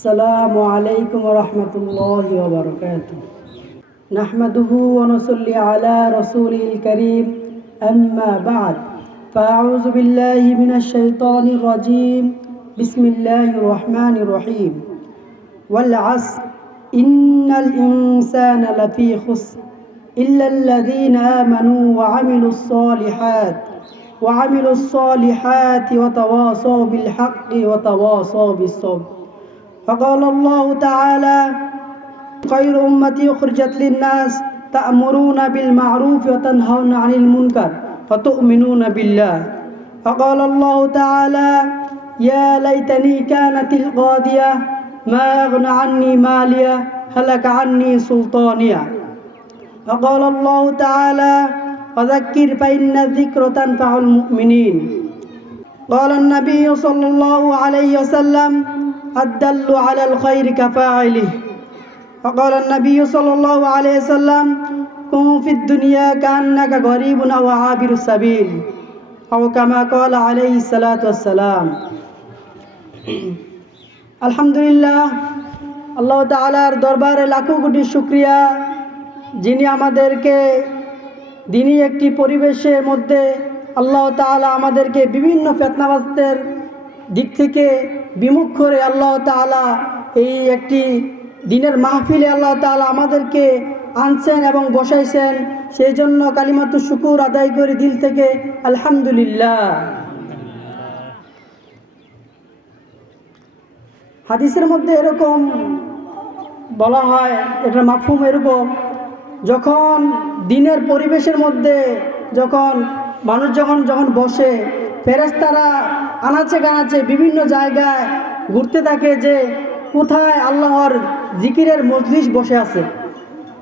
السلام عليكم ورحمة الله وبركاته. نحمده ونصلي على رسوله الكريم. أما بعد، فأعوذ بالله من الشيطان الرجيم. بسم الله الرحمن الرحيم. والعصر إن الإنسان لفي خسر إلا الذين آمنوا وعملوا الصالحات وتواصوا بالحق وتواصوا بالصبر. فقال الله تعالى: خير أمتي أخرجت للناس تأمرون بالمعروف وتنهون عن المنكر وتؤمنون بالله. فقال الله تعالى: يا ليتني كانت القاضية ما أغنى عني مالية هلك عني سلطانية. فقال الله تعالى: وذكر فإن الذكر تنفع المؤمنين. قال النبي صلى الله عليه وسلم: الدل على الخير كفاعله. فقال النبي صلى الله عليه وسلم: كن في الدنيا كأنك غريب أو عابر السبيل، أو كما قال عليه الصلاة والسلام. আলহামদুলিল্লাহ, আল্লাহ তাআলার দরবারে লাখো কোটি শুকরিয়া, যিনি আমাদেরকে দিনী একটি পরিবেশের মধ্যে আল্লাহ তাআলা আমাদেরকে বিভিন্ন ফিতনাবাজদের দিক থেকে বিমুখ করে আল্লাহ তাআলা এই একটি দিনের মাহফিলে আল্লাহ তাআলা আমাদেরকে আনছেন এবং বসাইছেন। সেই জন্য কালিমাতুশ শুকুর আদায় করে দিল থেকে আলহামদুলিল্লাহ। হাদিসের মধ্যে এরকম বলা হয়, এটার মাফহুম এরকম, যখন দিনের পরিবেশের মধ্যে যখন মানুষ যখন বসে, ফেরেশতারা আনাচে কানাচে বিভিন্ন জায়গায় ঘুরতে থাকে যে কোথায় আল্লাহর জিকিরের মজলিস বসে আছে।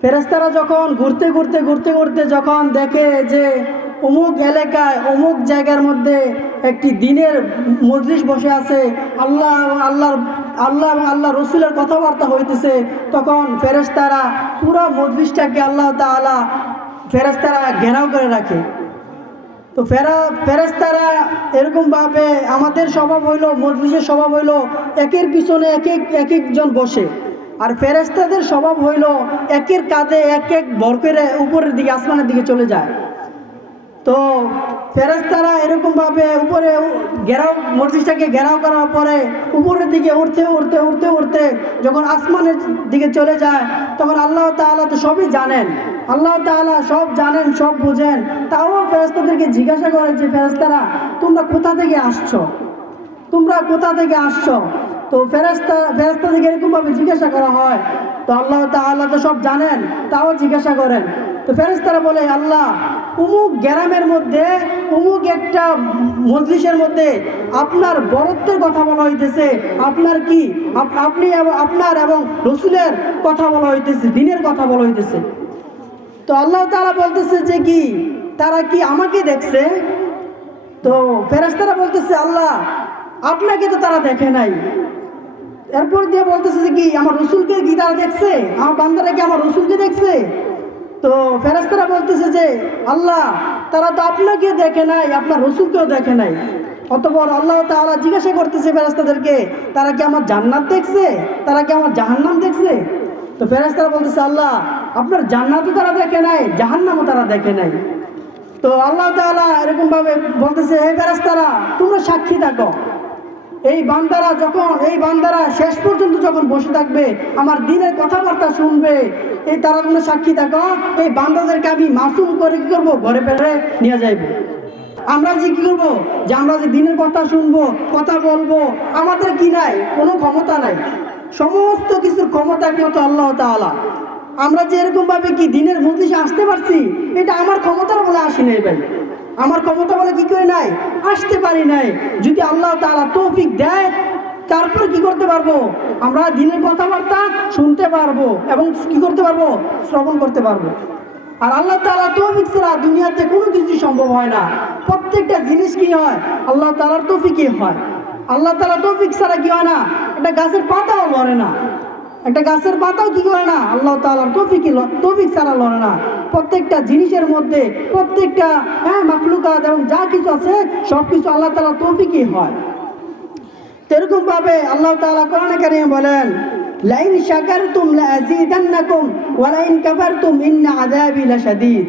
ফেরেশতারা যখন ঘুরতে ঘুরতে যখন দেখে যে অমুক এলাকায় অমুক জায়গার মধ্যে একটি দিনের মজলিস বসে আছে, আল্লাহ এবং আল্লাহ রসুলের কথাবার্তা হইতেছে, তখন ফেরেশতারা পুরো মজলিসটাকে আল্লাহ তাআলা ফেরেশতারা ঘেরাও করে রাখে। তো ফেরেশতারা এরকমভাবে, আমাদের স্বভাব হইলো, মজলিসের স্বভাব হইলো একের পিছনে এক একজন বসে, আর ফেরেশতাদের স্বভাব হইলো একের কাঁধে এক ভর করে উপরের দিকে, আসমানের দিকে চলে যায়। তো ফেরেশতারা এরকমভাবে উপরে মসজিদটাকে ঘেরাও করার পরে উপরের দিকে উঠতে যখন আসমানের দিকে চলে যায়, তখন আল্লাহ তাআলা তো সবই জানেন, আল্লাহ তাআলা সব জানেন, সব বুঝেন। তাও ফেরেশতাদেরকে জিজ্ঞাসা করে যে ফেরেশতারা তোমরা কোথা থেকে আসছো? তো ফেরেশতাদেরকে এরকমভাবে জিজ্ঞাসা করা হয়। তো আল্লাহ তাআলা তো সব জানেন, তাও জিজ্ঞাসা করেন। তো ফেরেশতারা বলে, আল্লাহ, অমুক গ্রামের মধ্যে অমুক একটা মজলিসের মধ্যে আপনার বরত্বের কথা বলা হইতেছে, আপনি আপনার এবং রসুলের কথা বলা হইতেছে, দ্বীনের কথা বলা হইতেছে। তো আল্লাহ তাআলা বলতেছে যে কি তারা কি আমাকে দেখছে? তো ফেরেশতারা বলতেছে, আল্লাহ, আপনাকে তো তারা দেখে নাই। এরপর দিয়ে বলতেছে যে কি আমার রসুলকে কি তারা দেখছে? আমার বান্দারা কি আমার রসুলকে দেখছে? তো ফেরেশতারা বলতেছে যে আল্লাহ, তারা তো আপনাকে দেখে নাই, আপনার রসুলকেও দেখে নাই। অতঃপর আল্লাহ তাআলা জিজ্ঞাসা করতেছে ফেরেশতাদেরকে, তারা কি আমার জান্নাত দেখছে? তারা কি আমার জাহান্নাম দেখছে? তো ফেরেশতারা বলতেছে, আল্লাহ, আপনার জান্নাতও তারা দেখে নাই, জাহান্নামও তারা দেখে নাই। তো আল্লাহ তাআলা এরকমভাবে বলতেছে, হে ফেরেশতারা, তোমরা সাক্ষী থাকো, এই বান্দারা শেষ পর্যন্ত যখন বসে থাকবে, আমার দ্বীনের কথাবার্তা শুনবে, তারা তোমরা সাক্ষী থাকো, এই বান্দাদেরকে আমি মাসুম করে কি করবো, ঘরে ফেরে নিয়ে যাইব। আমরা যে কি করবো, যে আমরা যে দ্বীনের কথা শুনবো, কথা বলবো, আমাদের কি নাই, কোনো ক্ষমতা নাই। সমস্ত কিছুর ক্ষমতা একমাত্র আল্লাহ তাআলা। আমরা যে এরকমভাবে কি দ্বীনের মজলিসে আসতে পারছি, এটা আমার ক্ষমতার বলে আসি নাই ভাই, আমার ক্ষমতা বলে কি করে নাই, আসতে পারি নাই। যদি আল্লাহ তাআলা তৌফিক দেয়, তারপর কি করতে পারবো, আমরা দ্বীনের কথাবার্তা শুনতে পারবো এবং কি করতে পারবো, শ্রবণ করতে পারবো। আর আল্লাহ তাআলা তৌফিক ছাড়া দুনিয়াতে কোনো কিছু সম্ভব হয় না। প্রত্যেকটা জিনিস কি হয়, আল্লাহ তাআলার তৌফিকই হয়। আল্লাহ তাআলা তৌফিক ছাড়া কি হয় না, একটা গাছের পাতাও লড়ে না, একটা গাছের পাতাও কি করে না, আল্লাহ তাআলার তৌফিক ছাড়া লড়ে না। প্রত্যেকটা জিনিসের মধ্যে, প্রত্যেকটা মাখলুকাত এবং যা কিছু আছে সব কিছু আল্লাহ তাআলার তৌফিকই হয়। এরকম ভাবে আল্লাহ তাআলা কোরআনে কারিমে বলেন, লাইন শাকারতুম লাযীদান্নাকুম ওয়া লাইন কাফারতুম ইন্না আযাবি লাশাদীদ।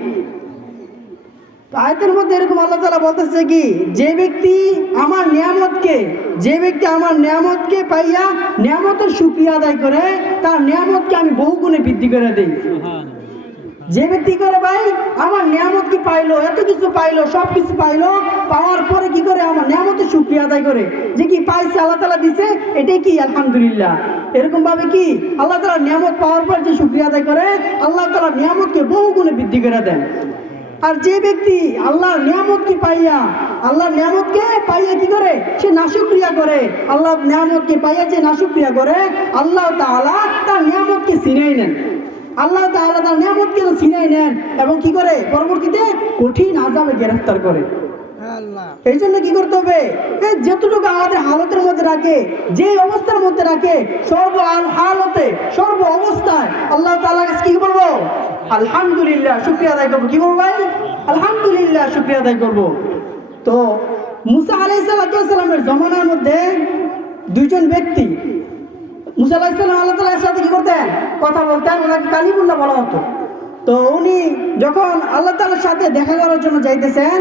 আয়াতের মধ্যে এরকম আল্লাহ তাআলা বলতেছে কি, যে ব্যক্তি আমার নিয়ামতকে পাইয়া নিয়ামতের শুকরিয়া আদায় করে, তার নিয়ামতকে আমি বহু গুণে বৃদ্ধি করে দেই। যে ব্যক্তি করে ভাই আমার নিয়ামতকে পাইলো, এত কিছু পাইলো, সব কিছু পাইলো, পাওয়ার পরে কি করে আমার নিয়ামতের শুকরিয়া আদায় করে, যে কি পাইছে আল্লাহ তাআলা দিছে এটাই কি আলহামদুলিল্লাহ। এরকম ভাবে কি আল্লাহ তাআলা নিয়ামত পাওয়ার পর যে শুকরিয়া আদায় করে, আল্লাহ তাআলা নিয়ামতকে বহু গুণে বৃদ্ধি করে দেন। আর যে ব্যক্তি আল্লাহর নিয়ামতকে পাইয়া কি করে, সে নাশুকরিয়া করে, আল্লাহর নিয়ামতকে পাইয়া যে নাশুকরিয়া করে, আল্লাহ তাআলা তার নিয়ামতকে ছিনিয়ে নেন। আল্লাহ তাআলা তার নিয়ামতকে ছিনিয়ে নেন এবং কি করে পরবর্তীতে কঠিন আযাবে গ্রেফতার করে। এই জন্য কি করতে হবে, যতটুকু আমাদের হালতের মধ্যে রাখে, যে অবস্থার মধ্যে রাখে, সর্ব অবস্থায় আল্লাহ তাআলার কাছে কি বলবো, আলহামদুলিল্লাহ শুকরিয়া আদায় করবো। কি বলবো ভাই, আলহামদুলিল্লাহ শুকরিয়া আদায় করবো। তো মুসা আলাইহিস সালামের জমানার মধ্যে দুইজন ব্যক্তি, মুসা আলাইহিস সালাম আল্লাহ তাআলার সাথে কি করতেন, কথা বলতেন, ওনাকে কালিমুল্লাহ বলা হতো। তো উনি যখন আল্লাহ তাআলার সাথে দেখা করার জন্য যাইতেছেন,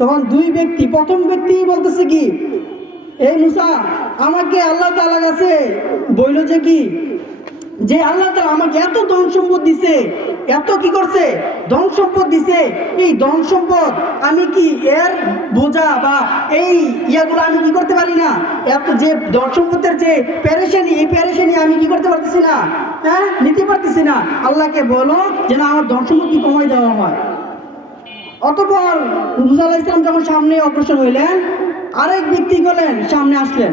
তখন দুই ব্যক্তি, প্রথম ব্যক্তি বলতেছে কি, এই মুসা আমাকে আল্লাহ তাআলার কাছে বইল যে কি, যে আল্লাহ তাআলা আমাকে এত ধন সম্পদ দিছে, এত কি করছে ধন সম্পদ দিছে, এই ধন সম্পদ আমি কি এর বোঝা বা এই ইয়াগুলো আমি কি করতে পারি না, এত যে ধন সম্পদের যে পেরেশানি, এই পেরেশানি আমি কি করতে পারতেছি না, নিতে পারতেছি না। আল্লাহকে বলো যেন আমার ধন সম্পদ কি কমাই দেওয়া হয়। অতঃপর মুসা আলাইহিস সালাম যখন সামনে অগ্রসর হইলেন, আরেক ব্যক্তি গেলেন সামনে আসলেন।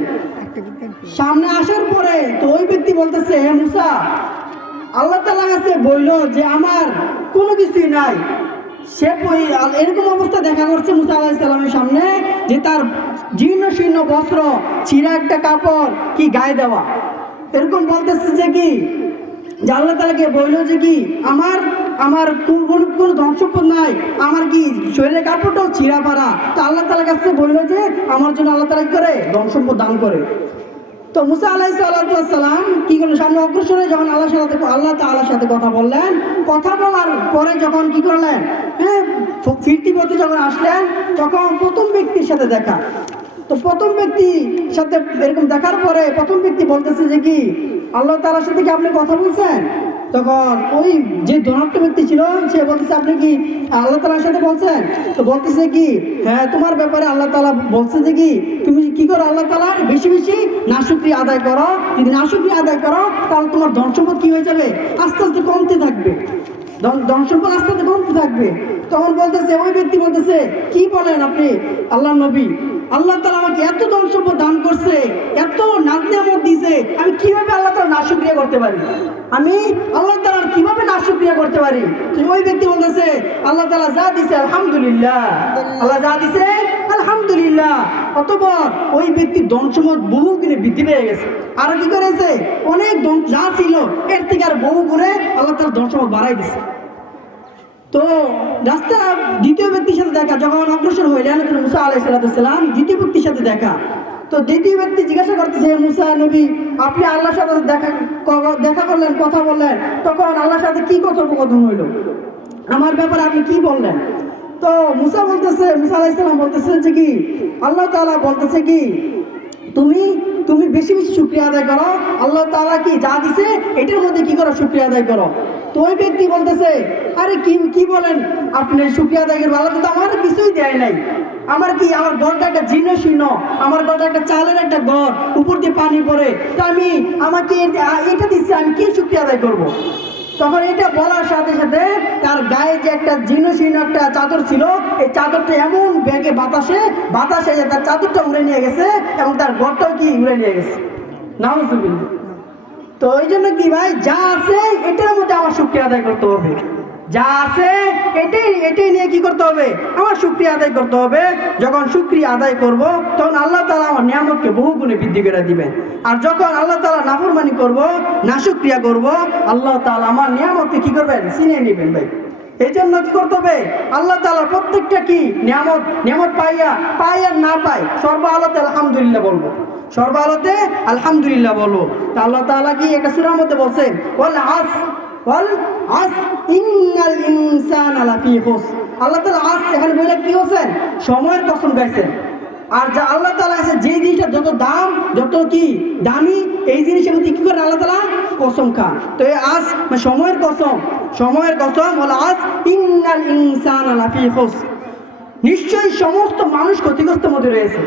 সামনে আসার পরে তো ওই ব্যক্তি বলতেছে, হে মুসা আল্লাহ তাআলার কাছে বলল যে আমার কোনো কিছুই নাই। সে এরকম অবস্থা দেখা করছে মুসা আলাইহিস সালামের সামনে, যে তার জীর্ণ শীর্ণ বস্ত্র, ছিঁড়া একটা কাপড় কি গায়ে দেওয়া, এরকম বলতেছে যে কি, যে আল্লাহ তাআলাকে বললো যে কি আমার কোনো ধন সম্পদ নাই, আমার কি শরীরের কাপড়টাও ছিঁড়া পারা। তো আল্লাহ তাআলার কাছে বললো যে আমার জন্য আল্লাহ তাআলা কি করে ধন সম্পদ দান করে। তো মুসা আলাইহিস সালাম কি করলেন, সামনে অগ্রসর হয়ে যখন আল্লাহ তাআলার সাথে কথা বললেন, কথা বলার পরে যখন কি করলেন, ফিরতি পথে যখন আসলেন, তখন প্রথম ব্যক্তির সাথে দেখা। তো প্রথম ব্যক্তির সাথে এরকম দেখার পরে প্রথম ব্যক্তি বলতেছে যে কি, আল্লাহ তাআলার সাথে কি আপনি কথা বলছেন? তখন ওই যে ধনাঢ্য ব্যক্তি ছিল সে বলতেছে, আপনি কি আল্লাহ তাআলার সাথে বলছেন? তো বলতেছে কি, হ্যাঁ তোমার ব্যাপারে আল্লাহ তাআলা বলছে যে কি তুমি কি করো, আল্লাহ তাআলার বেশি বেশি নাশুকরিয়া আদায় করো। যদি নাশুকরিয়া আদায় করো তাহলে তোমার ধন সম্পদ কি হয়ে যাবে, আস্তে আস্তে কমতে থাকবে, ধন সম্পদ আস্তে আস্তে কমতে থাকবে। তখন বলতেছে, ওই ব্যক্তি বলতেছে, কি বলেন আপনি আল্লাহর নবী, আল্লাহ তাআলা আমাকে এত ধন সম্পদ দান করছে, এত নাজ-নিয়ামত দিয়েছে, আমি কিভাবে আল্লাহ তাআলার নাশুকরিয়া করতে পারি, আমি আল্লাহ তাআলার কিভাবে নাশুকরিয়া করতে পারি? ওই ব্যক্তি বলতেছে, আল্লাহ তাআলা যা দিছে আলহামদুলিল্লাহ, আল্লাহ যা দিছে আলহামদুলিল্লাহ। অতঃপর ওই ব্যক্তির ধন সম্পদ বহু গুণে বৃদ্ধি পেয়ে গেছে। আর কি করেছে, অনেক ধন যা ছিল এর থেকে আর বহু গুণে আল্লাহ তাআলা ধন সম্পদ বাড়াই দিছে। তো রাস্তা দ্বিতীয় ব্যক্তির সাথে দেখা, যখন অগ্রসর হইলেন মুসা আলাইহিস সালাম, দ্বিতীয় ব্যক্তির সাথে দেখা। তো দ্বিতীয় ব্যক্তি জিজ্ঞাসা করতেছে, মুসা নবী আপনি আল্লাহর সাথে দেখা করলেন, কথা বললেন, তখন আল্লাহর সাথে কি কথোপকথন হইল, আমার ব্যাপারে আপনি কি বললেন? তো মুসা আলাইহিস সালাম বলতেছে যে কি, আল্লাহ তাআলা বলতেছে কি, তুমি বেশি বেশি শুকরিয়া আদায় করো, আল্লাহ তাআলা কি যা দিছে এটার মধ্যে কি করো, শুকরিয়া আদায় করো। তো ওই ব্যক্তি বলতেছে, আরে কি বলেন আপনি শুকরিয়া আদায় করবো, আল্লাহ তো আমার কিছুই দেয় নাই, আমার ঘরটা একটা জীর্ণ শীর্ণ, আমার ঘরটা একটা চালের একটা ঘর, উপর দিয়ে পানি পড়ে, তো আমাকে এটা দিচ্ছে, আমি কি শুকরিয়া আদায় করবো? তখন এটা বলার সাথে সাথে তার গায়ে যে একটা জীর্ণ শীর্ণ একটা চাদর ছিল, এই চাদরটা এমন ব্যাগে বাতাসে তার চাদরটা উড়ে নিয়ে গেছে এবং তার ঘরটাও কি উড়ে নিয়ে গেছে। নাউজুবিল্লাহ। তো ওই জন্য কি ভাই, যা আছে এটার মধ্যে আমার শুকরিয়া আদায় করতে হবে, যা আছে এটাই নিয়ে কি করতে হবে, আমার শুকরিয়া আদায় করতে হবে। যখন শুকরিয়া আদায় করব তখন আল্লাহ তাআলা আমার নিয়ামতকে বহু গুণে বৃদ্ধি করে দিবেন। আর যখন আল্লাহ তাআলা নাফরমানি করব, নাশুকরিয়া করব, আল্লাহ তাআলা আমার নিয়ামতকে কি করবেন, ছিনিয়ে নেবেন ভাই। এই জন্য কি করতে হবে, আল্লাহ তাআলার প্রত্যেকটা কি নিয়ামত পাই আর না পাই সর্ব আলাদা আলহামদুলিল্লাহ বলবো। সর্বহালতে আলহামদুলিল্লাহ বলো। তা আল্লাহ তাআলা কি একটা সূরার মধ্যে বলছে ওয়াল আস ইন্নাল ইনসানা লাফি খুসর। আল্লাহ তাআলা আস এখানে বলে কি বলছেন? সময়ের কসম গাইছেন। আর যা আল্লাহ তাআলা আছে যে জিনিসটা যত দাম, যত কি দামি, এই জিনিসের প্রতি কি করে আল্লাহ তাআলা কসম খান। তো এই আস মানে সময়ের কসম ওয়াল আস ইন্নাল ইনসানা লাফি খুসর। নিশ্চয়ই সমস্ত মানুষ ক্ষতিগ্রস্তের মধ্যে রয়েছে,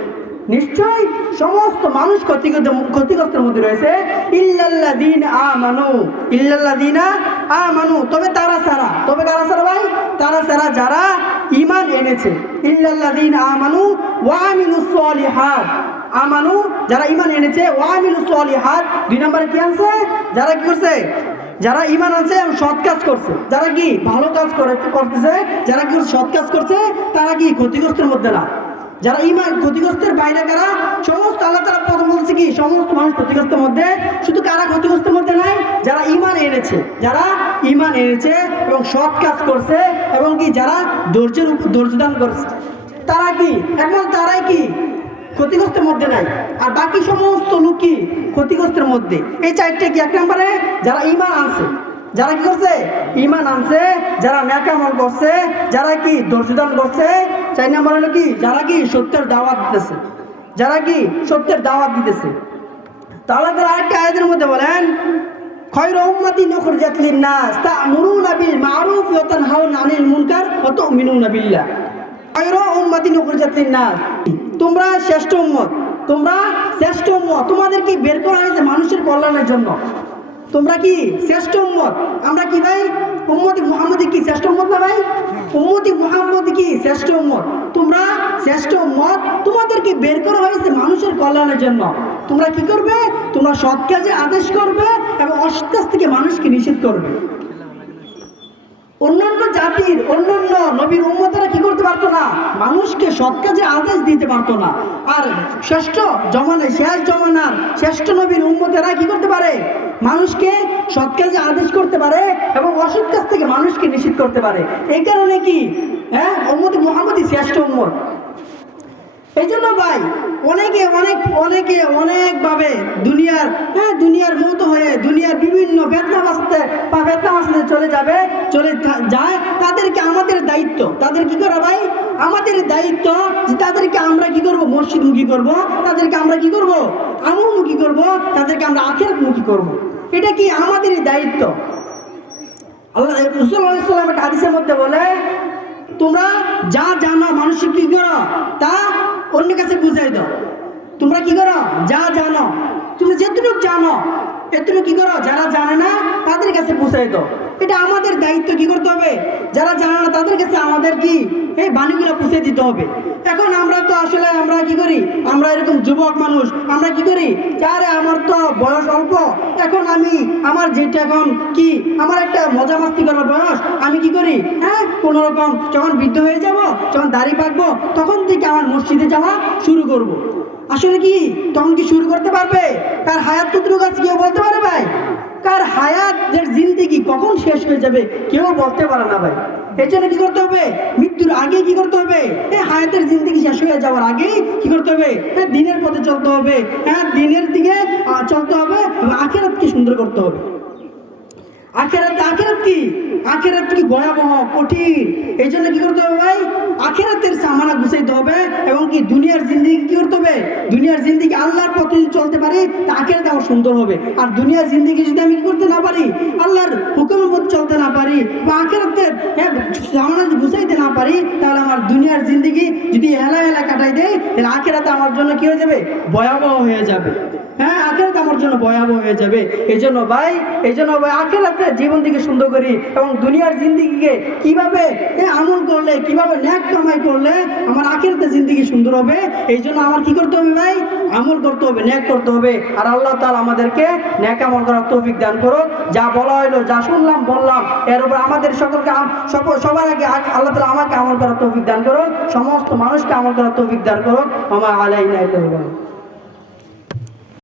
নিশ্চয়ই সমস্ত মানুষ ক্ষতিগ্রস্তের মধ্যে রয়েছে। ইল্লাল্লাযীনা আমানু, তবে কারা ছাড়া ভাই? তারা ছাড়া যারা ঈমান এনেছে। ইল্লাল্লাযীনা আমানু ওয়া আমিলুস সলিহাত, আমানু যারা ঈমান এনেছে, ওয়া আমিলুস সলিহাত 2 নম্বরে কি আছে? যারা কি করছে? যারা ঈমান আনছে এবং সৎ কাজ করছে, যারা কি ভালো কাজ করতেছে, যারা কি সৎ কাজ করছে, তারা কি ক্ষতিগ্রস্তের মধ্যে না। যারা ঈমান ক্ষতিগ্রস্তের বাইরে কারা? সমস্ত আল্লাহ তাআলা প্রথম বলছে কি সমস্ত মানুষ ক্ষতিগ্রস্তের মধ্যে। শুধু কারা ক্ষতিগ্রস্তের মধ্যে নাই? যারা ঈমান এনেছে, এবং সৎ কাজ করছে এবং কি যারা ধৈর্য দান করছে, তারা কি একমাত্র তারাই কি ক্ষতিগ্রস্তের মধ্যে নাই। আর বাকি সমস্ত লোক কি ক্ষতিগ্রস্তের মধ্যে। এই চারটে কি? 1 নম্বরে যারা ঈমান আনছে, যারা কি করছে? ঈমান আনছে, যারা নেক আমল করছে, যারা কি ধৈর্য দান করছে। 4 নম্বর হলো কি? যারা কি সত্যের দাওয়াত দিতেছে, তাহলে আরেকটা আয়াতের মধ্যে বলেন খায়রু উম্মাতিন উখরিজাত লিন-নাস তা'মুরুনা বিল মা'রুফ ওয়া তানহাউনা আনিল মুনকার ওয়া তু'মিনুনা বিল্লাহ। খায়রু উম্মাতিন উখরিজাত লিন-নাস, তোমরা শ্রেষ্ঠ উম্মত, তোমাদের কি বের করা হয়েছে মানুষের কল্যাণের জন্য। তোমরা কি শ্রেষ্ঠ উম্মত। আমরা কি ভাই? উম্মতি মুহাম্মদি কি শ্রেষ্ঠ উম্মত না ভাই? উম্মতি মুহাম্মদি কি শ্রেষ্ঠ উম্মত। তোমরা শ্রেষ্ঠ উম্মত, তোমাদেরকে বের করা হয়েছে মানুষের কল্যাণের জন্য। তোমরা কি করবে? তোমরা সৎ কাজে আদেশ করবে এবং অসৎ কাজ থেকে মানুষকে নিষেধ করবে। অন্যান্য জাতির, অন্যান্য নবীর উম্মতেরা কি করতে পারতো না? মানুষকে সৎ কাজে আদেশ দিতে পারতো না। আর শেষ জমানার শ্রেষ্ঠ নবীর উম্মতেরা কি করতে পারে? মানুষকে সৎ কাজে আদেশ করতে পারে এবং অসৎ কাজ থেকে মানুষকে নিষেধ করতে পারে। এই কারণে কি উম্মতে মুহাম্মদই শ্রেষ্ঠ উম্মত। এই জন্য ভাই অনেকভাবে দুনিয়ার মতো হয়ে দুনিয়ার বিভিন্ন ফেতনা মাসতে চলে যায়। তাদেরকে আমাদের দায়িত্ব, তাদের কি করা ভাই? আমাদের দায়িত্ব যে তাদেরকে আমরা কি করব? মসজিদমুখী করব, তাদেরকে আমরা কি করব? আমলমুখী করব, তাদেরকে আমরা আখিরাতমুখী করব। এটা কি আমাদেরই দায়িত্ব। আল্লাহ রাসূল সাল্লাল্লাহু আলাইহি ওয়াসাল্লাম একটা হাদিসের মধ্যে বলে, তোমরা যা জানো মানুষকে কি করো? তা অন্যের কাছে বুঝাই দাও। তোমরা কি করো? যা জানো, তুমি যেটুকু জানো এতটুকু কি করো? যারা জানে না তাদের কাছে বুঝাই দাও। এটা আমাদের দায়িত্ব। কি করতে হবে? যারা জানে না তাদের কাছে আমাদের কি এই বাণীগুলো পৌঁছে দিতে হবে। এখন আমরা তো আসলে আমরা কি করি? আমরা এরকম যুবক মানুষ, আমরা কি করি? আরে আমার তো বয়স অল্প, এখন আমার যেটা এখন কি আমার একটা মজা মাস্তি করার বয়স, আমি কি করি? কোনো রকম যখন বৃদ্ধ হয়ে যাব, যখন দাড়ি পাকবো, তখন থেকে আমার মসজিদে যাওয়া শুরু করব। আসলে কি তখন কি শুরু করতে পারবে? তার হায়াত কতটুকু আছে কেউ বলতে পারে ভাই? কার হায়াতের জিন্দেগি কখন শেষ হয়ে যাবে কেউ বলতে পারে না ভাই। এই জন্য কি করতে হবে? মৃত্যুর আগে কি করতে হবে? এই হায়াতের জিন্দেগি শেষ হয়ে যাওয়ার আগেই কি করতে হবে? দিনের পথে চলতে হবে, দিনের দিকে চলতে হবে এবং আখিরাতকে সুন্দর করতে হবে। আখিরাত কি ভয়াবহ, কঠিন। এই জন্য কি করতে হবে ভাই? আখিরাতের সামানা গুছাইতে হবে এবং কি দুনিয়ার জিন্দেগি কি করতে হবে? দুনিয়ার জিন্দেগি আল্লাহর পথে যদি চলতে পারি তা আখিরাত আমার সুন্দর হবে। আর দুনিয়ার জিন্দেগি যদি আমি কি করতে না পারি, আল্লাহর হুকুমের মধ্যে চলতে না পারি বা আখিরাতের সামানা যদি গুছাইতে না পারি, তাহলে আমার দুনিয়ার জিন্দেগি যদি হেলা কাটাই দেয়, তাহলে আখিরাত আমার জন্য কি হয়ে যাবে? ভয়াবহ হয়ে যাবে। আখিরাত আমার জন্য ভয়াবহ হয়ে যাবে। এই জন্য ভাই আখিরাতের জীবন থেকে সুন্দর করি এবং দুনিয়ার জিন্দেগিকে কিভাবে আমল করলে, কিভাবে নেক কামাই করলে আমার আখিরাতের জিন্দেগি সুন্দর হবে। এই জন্য আমার কি করতে হবে ভাই? আমল করতে হবে, নেক করতে হবে। আর আল্লাহ তাআলা আমাদেরকে নেক আমল করার তৌফিক দান করুক। যা বলা হইলো, যা শুনলাম বললাম, এর উপর আমাদের সকলকে সবার আগে আল্লাহ তাআলা আমাকে আমল করার তৌফিক দান করুক, সমস্ত মানুষকে আমল করার তৌফিক দান করুক। ওয়া মা আলাইনা ইল্লাল বালাগ।